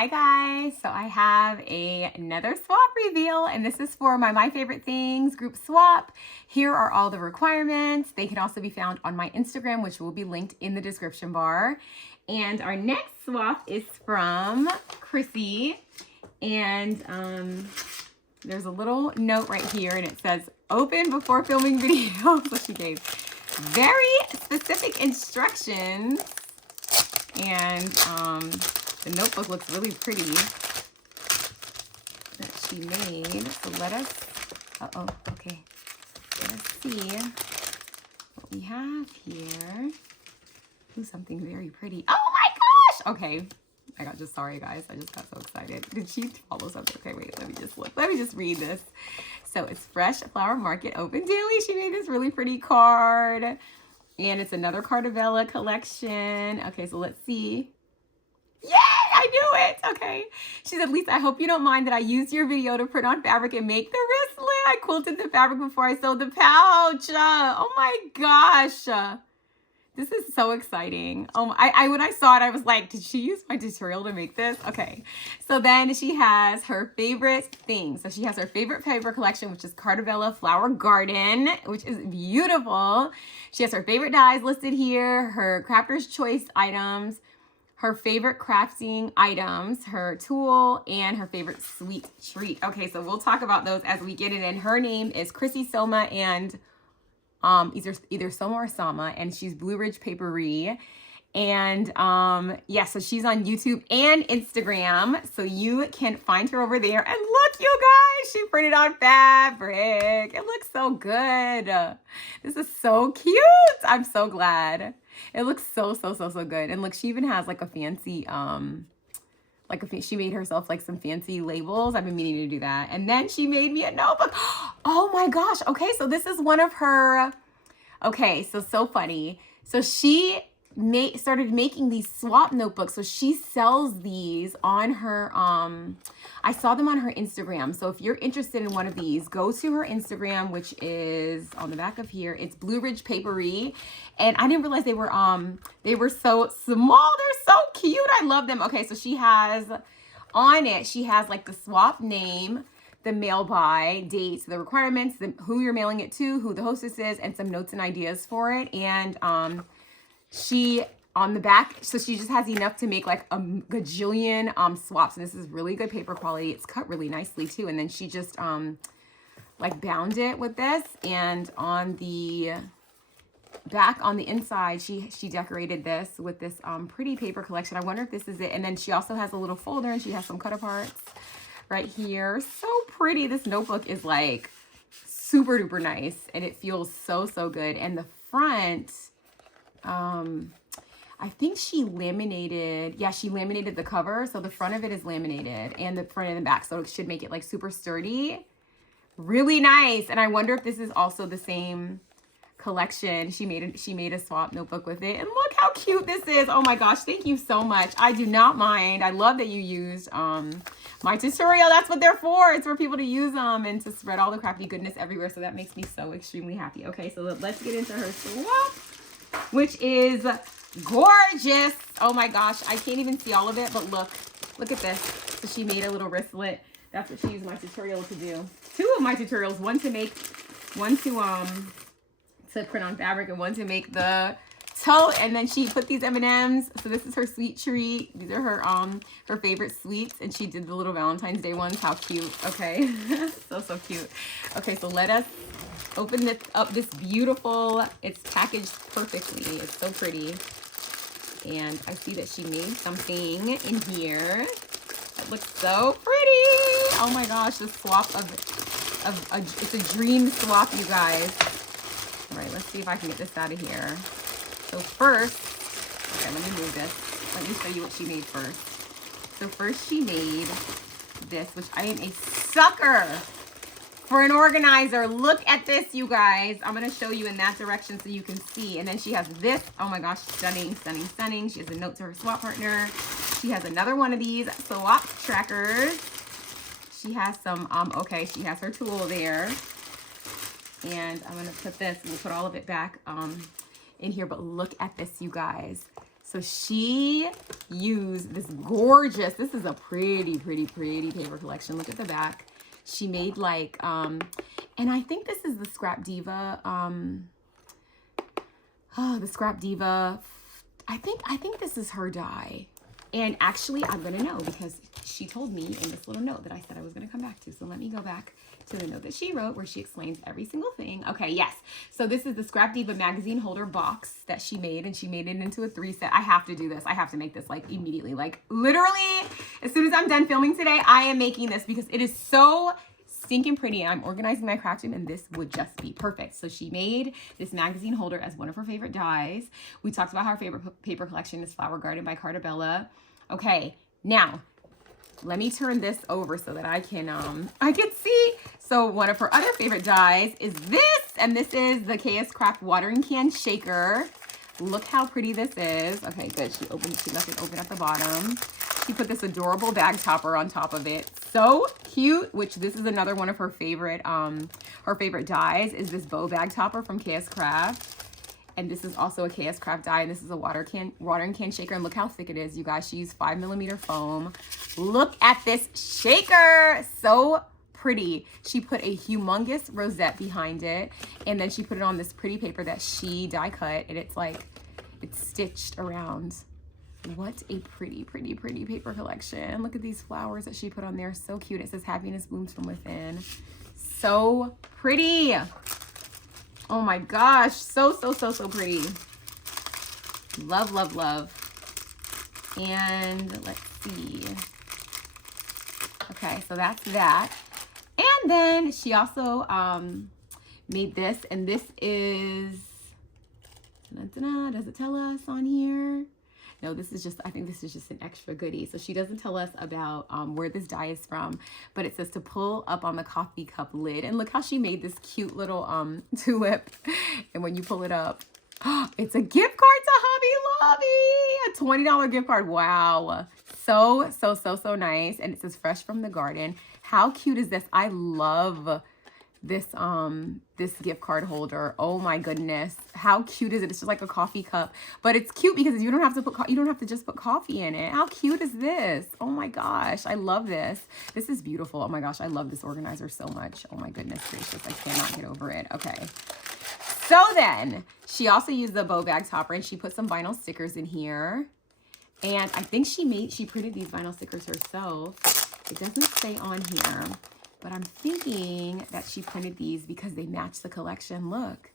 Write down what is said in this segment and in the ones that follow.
Hi guys, so I have another swap reveal, and this is for my Favorite Things group swap. Here are all the requirements. They can also be found on my Instagram, which will be linked in the description bar. And our next swap is from Crissy, and there's a little note right here, and it says, open before filming videos. So she gave very specific instructions, and the notebook looks really pretty that she made. So let us, okay. Let us see what we have here. Ooh, something very pretty. Oh my gosh! Okay. I got just, sorry guys, I just got so excited. Did she follow something? Okay, wait, let me just look. Let me just read this. So it's Fresh Flower Market Open Daily. She made this really pretty card. And it's another Cartavella collection. Okay, so let's see. Yay! I knew it! Okay. She said, Lisa, I hope you don't mind that I used your video to print on fabric and make the wristlet. I quilted the fabric before I sewed the pouch. Oh my gosh. This is so exciting. I when I saw it, I was like, did she use my tutorial to make this? Okay. So then she has her favorite things. So she has her favorite paper collection, which is Cartavella Flower Garden, which is beautiful. She has her favorite dyes listed here, her crafter's choice items, her favorite crafting items, her tool, and her favorite sweet treat. Okay, so we'll talk about those as we get it in. Her name is Chrissy Soma, and either Soma or Sama, and she's Blue Ridge Papery. And yeah, so she's on YouTube and Instagram, so you can find her over there. And look, you guys, she printed on fabric. It looks so good. This is so cute. I'm so glad. It looks so good. And look, she even has like a fancy she made herself like some fancy labels. I've been meaning to do that. And then she made me a notebook. Oh my gosh. Okay, so this is one of her, okay, so funny. So she started making these swap notebooks. So she sells these on her, I saw them on her Instagram. So if you're interested in one of these, go to her Instagram, which is on the back of here. It's Blue Ridge Papery. And I didn't realize they were so small. They're so cute. I love them. Okay, so she has on it, she has like the swap name, the mail by, dates, the requirements, who you're mailing it to, who the hostess is, and some notes and ideas for it. And she, on the back, so she just has enough to make like a gajillion swaps. And this is really good paper quality. It's cut really nicely too. And then she just like bound it with this. And on the back, on the inside, she decorated this with this pretty paper collection. I wonder if this is it. And then she also has a little folder, and she has some cut aparts right here. So pretty. This notebook is like super duper nice, and it feels so good. And the front, I think she laminated, yeah, she laminated the cover. So the front of it is laminated, and the front and the back. So it should make it like super sturdy. Really nice. And I wonder if this is also the same collection. She made a swap notebook with it. And look how cute this is. Oh my gosh, thank you so much. I do not mind. I love that you used my tutorial. That's what they're for. It's for people to use them and to spread all the crafty goodness everywhere. So that makes me so extremely happy. Okay, so let's get into her swap, which is gorgeous. Oh my gosh, I can't even see all of it, but look at this. So she made a little wristlet. That's what she used my tutorial to do. Two of my tutorials, one to print on fabric, and one to make the tote. And then she put these M&Ms. So this is her sweet treat. These are her favorite sweets, and she did the little Valentine's Day ones. How cute. Okay. so cute. Okay, so let us open this up. This beautiful, it's packaged perfectly. It's so pretty. And I see that she made something in here that looks so pretty. Oh my gosh, the swap it's a dream swap, you guys. All right, let's see if I can get this out of here. So first, okay, let me move this. Let me show you what she made first. So first she made this, which I am a sucker for an organizer. Look at this, you guys. I'm going to show you in that direction so you can see. And then she has this. Oh my gosh, stunning. She has a note to her swap partner. She has another one of these swap trackers. She has some, okay, she has her tool there. And I'm going to put this, we'll put all of it back in here. But look at this, you guys. So she used this gorgeous, this is a pretty paper collection. Look at the back. She made like, and I think this is the Scrap Diva, the Scrap Diva. I think this is her die. And actually, I'm going to know because she told me in this little note that I said I was going to come back to. So let me go back to the note that she wrote where she explains every single thing. Okay, yes. So this is the Scrap Diva magazine holder box that she made, and she made it into a 3-set. I have to do this. I have to make this like immediately. Like literally, as soon as I'm done filming today, I am making this because it is so stinking pretty, and I'm organizing my craft room, and this would just be perfect. So she made this magazine holder as one of her favorite dies. We talked about how her favorite paper collection is Flower Garden by Cartabella. Okay, now let me turn this over so that I can see. So one of her other favorite dies is this, and this is the KS Craft watering can shaker. Look how pretty this is. Okay, good. She left it open at the bottom. She put this adorable bag topper on top of it. So cute, which this is another one of her favorite dies is this bow bag topper from KS Craft. And this is also a KS Craft die, and this is a watering can shaker. And look how thick it is, you guys. She used 5mm foam. Look at this shaker. So pretty. She put a humongous rosette behind it, and then she put it on this pretty paper that she die cut, and it's like, it's stitched around. What a pretty paper collection. Look at these flowers that she put on there. So cute. It says happiness blooms from within. So pretty. Oh my gosh. So pretty. Love. And let's see. Okay, so that's that. And then she also made this, and this is, does it tell us on here? No, this is just, I think this is just an extra goodie. So she doesn't tell us about where this die is from, but it says to pull up on the coffee cup lid. And look how she made this cute little tulip. And when you pull it up, it's a gift card to Hobby Lobby, a $20 gift card. Wow. So nice. And it says fresh from the garden. How cute is this? I love this this gift card holder. Oh my goodness, how cute is it? It's just like a coffee cup, but it's cute because you don't have to just put coffee in it. How cute is this? Oh my gosh, I love this. This is beautiful. Oh my gosh, I love this organizer so much. Oh my goodness gracious, I cannot get over it. Okay, so then she also used the bow bag topper, and she put some vinyl stickers in here, and I think she printed these vinyl stickers herself. It doesn't say on here, but I'm thinking that she printed these because they match the collection. Look,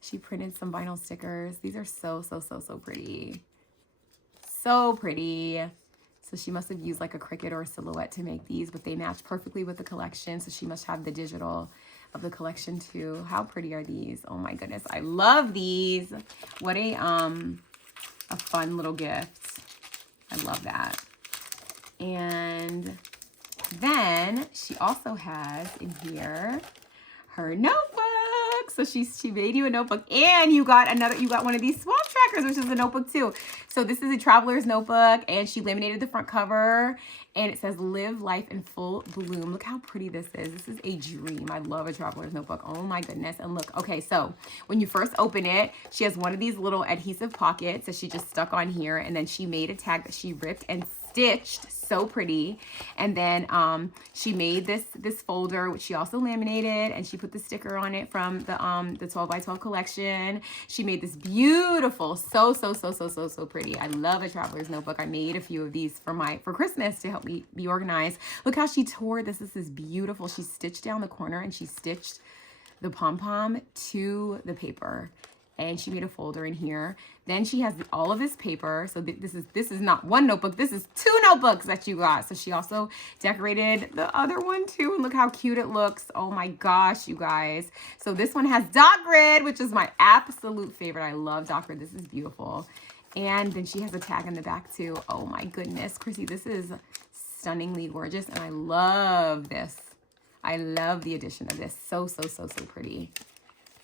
she printed some vinyl stickers. These are so pretty. So pretty. So she must have used like a Cricut or a Silhouette to make these, but they match perfectly with the collection. So she must have the digital of the collection too. How pretty are these? Oh my goodness, I love these. What a fun little gift. I love that. And then she also has in here her notebook. So she made you a notebook, and you got one of these swap trackers, which is a notebook too. So this is a traveler's notebook, and she laminated the front cover, and it says live life in full bloom. Look how pretty this is. This is a dream. I love a traveler's notebook. Oh my goodness. And look, okay, so when you first open it, she has one of these little adhesive pockets that she just stuck on here, and then she made a tag that she ripped and stitched. So pretty. And then she made this folder, which she also laminated, and she put the sticker on it from the 12 by 12 collection. She made this beautiful, so pretty. I love a traveler's notebook. I made a few of these for Christmas to help me be organized. Look how she tore this. This is beautiful. She stitched down the corner, and she stitched the pom-pom to the paper, and she made a folder in here. Then she has all of this paper. So this is not one notebook. This is 2 notebooks that you got. So she also decorated the other one too. And look how cute it looks. Oh my gosh, you guys. So this one has dot grid, which is my absolute favorite. I love dot grid. This is beautiful. And then she has a tag in the back too. Oh my goodness, Chrissy, this is stunningly gorgeous. And I love this. I love the addition of this. So pretty.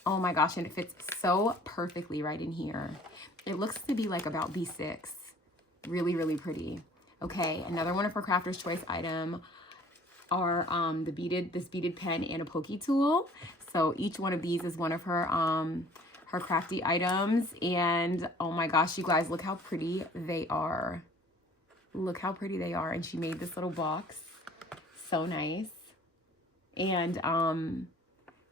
Oh my gosh, and it fits so perfectly right in here. It looks to be like about B6. Really pretty. Okay, another one of her crafter's choice item are this beaded pen and a pokey tool. So each one of these is one of her her crafty items. And oh my gosh, you guys, look how pretty they are. Look how pretty they are. And she made this little box. So nice. And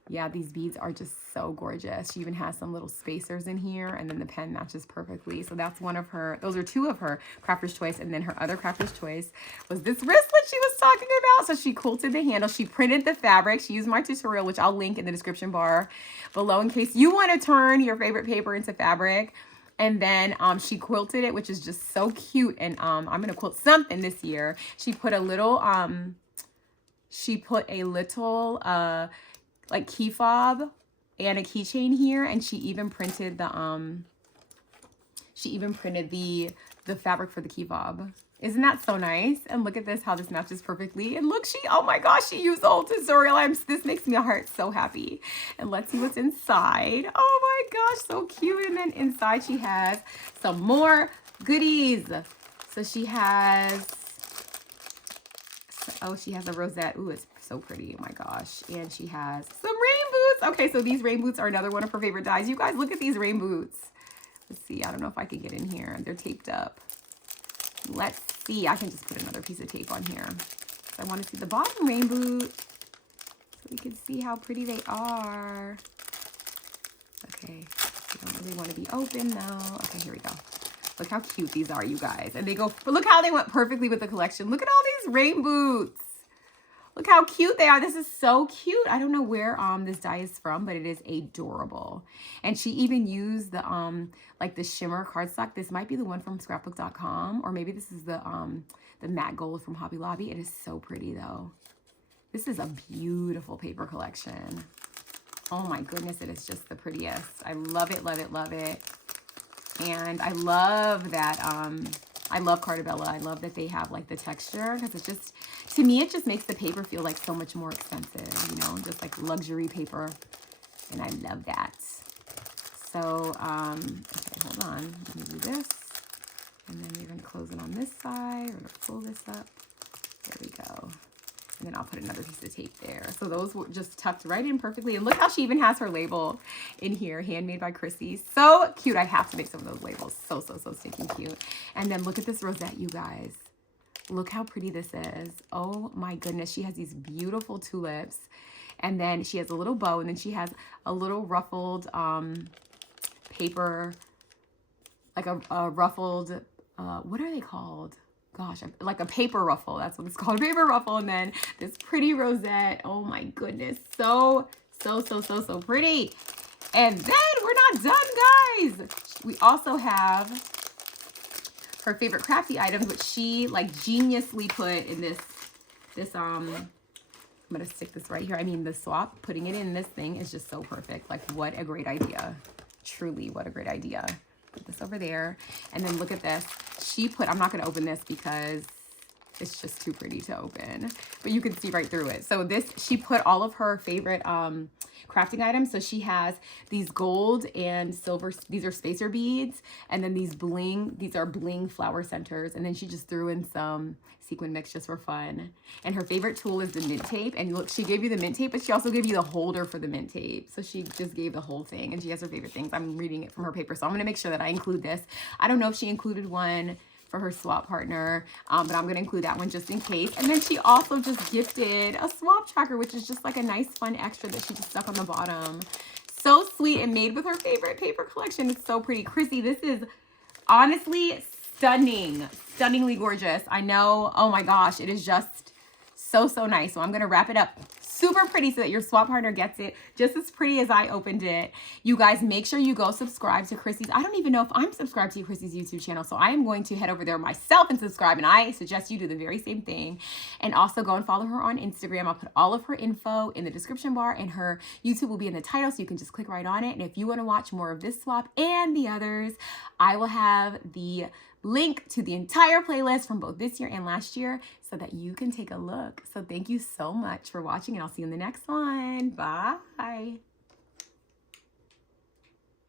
yeah, these beads are just so gorgeous. She even has some little spacers in here, and then the pen matches perfectly. So that's one of her, those are two of her crafter's choice. And then her other crafter's choice was this wristlet she was talking about. So she quilted the handle, she printed the fabric, she used my tutorial, which I'll link in the description bar below in case you want to turn your favorite paper into fabric. And then she quilted it, which is just so cute. And I'm gonna quilt something this year. She put a little like key fob and a keychain here, and she even printed the fabric for the key fob. Isn't that so nice? And look at this, how this matches perfectly. And look, oh my gosh, she used the whole tutorial. This makes my heart so happy. And let's see what's inside. Oh my gosh, so cute. And then inside she has some more goodies. So she has, oh, she has a rosette. Ooh, it's so pretty. Oh my gosh. And she has some rain boots. Okay, so these rain boots are another one of her favorite dyes. You guys, look at these rain boots. Let's see. I don't know if I can get in here. They're taped up. Let's see. I can just put another piece of tape on here. I want to see the bottom rain boot so we can see how pretty they are. Okay. I don't really want to be open though. Okay, here we go. Look how cute these are, you guys. And they go, look how they went perfectly with the collection. Look at all these rain boots. Look how cute they are. This is so cute. I don't know where this dye is from, but it is adorable. And she even used the like the shimmer cardstock. This might be the one from scrapbook.com, or maybe this is the matte gold from Hobby Lobby. It is so pretty though. This is a beautiful paper collection. Oh my goodness, it is just the prettiest. I love it, love it, love it. And I love that I love Cartabella. I love that they have like the texture, because it's just, to me, it just makes the paper feel like so much more expensive, you know, just like luxury paper. And I love that. So, okay, hold on. Let me do this. And then we're going to close it on this side. We're going to pull this up. There we go. And then I'll put another piece of tape there. So those were just tucked right in perfectly. And look how she even has her label in here, handmade by Chrissy. So cute. I have to make some of those labels. So, so, so stinking cute. And then look at this rosette, you guys. Look how pretty this is. Oh my goodness. She has these beautiful tulips. And then she has a little bow. And then she has a little ruffled paper, like a ruffled, what are they called? Gosh, like a paper ruffle. That's what it's called, a paper ruffle. And then this pretty rosette. Oh my goodness. So, so, so, so, so pretty. And then we're not done, guys. We also have her favorite crafty items, which she like geniusly put in this, I'm going to stick this right here. I mean, the swap, putting it in this thing is just so perfect. Like, what a great idea. Truly, what a great idea. Put this over there. And then look at this. She put, I'm not going to open this because it's just too pretty to open, but you can see right through it. So this, she put all of her favorite crafting items. So she has these gold and silver, these are spacer beads. And then these are bling flower centers. And then she just threw in some sequin mix just for fun. And her favorite tool is the mint tape. And look, she gave you the mint tape, but she also gave you the holder for the mint tape. So she just gave the whole thing, and she has her favorite things. I'm reading it from her paper, so I'm going to make sure that I include this. I don't know if she included one for her swap partner, but I'm going to include that one just in case. And then she also just gifted a swap tracker, which is just like a nice fun extra that she just stuck on the bottom. So sweet, and made with her favorite paper collection. It's so pretty. Chrissy, this is honestly stunning, stunningly gorgeous. I know. Oh my gosh, it is just so, so nice. So I'm going to wrap it up super pretty so that your swap partner gets it just as pretty as I opened it. You guys, make sure you go subscribe to Chrissy's. I don't even know if I'm subscribed to Chrissy's YouTube channel, so I am going to head over there myself and subscribe, and I suggest you do the very same thing. And also go and follow her on Instagram. I'll put all of her info in the description bar, and her YouTube will be in the title, so you can just click right on it. And if you want to watch more of this swap and the others, I will have the link to the entire playlist from both this year and last year so that you can take a look. So thank you so much for watching, and I'll see you in the next one. Bye.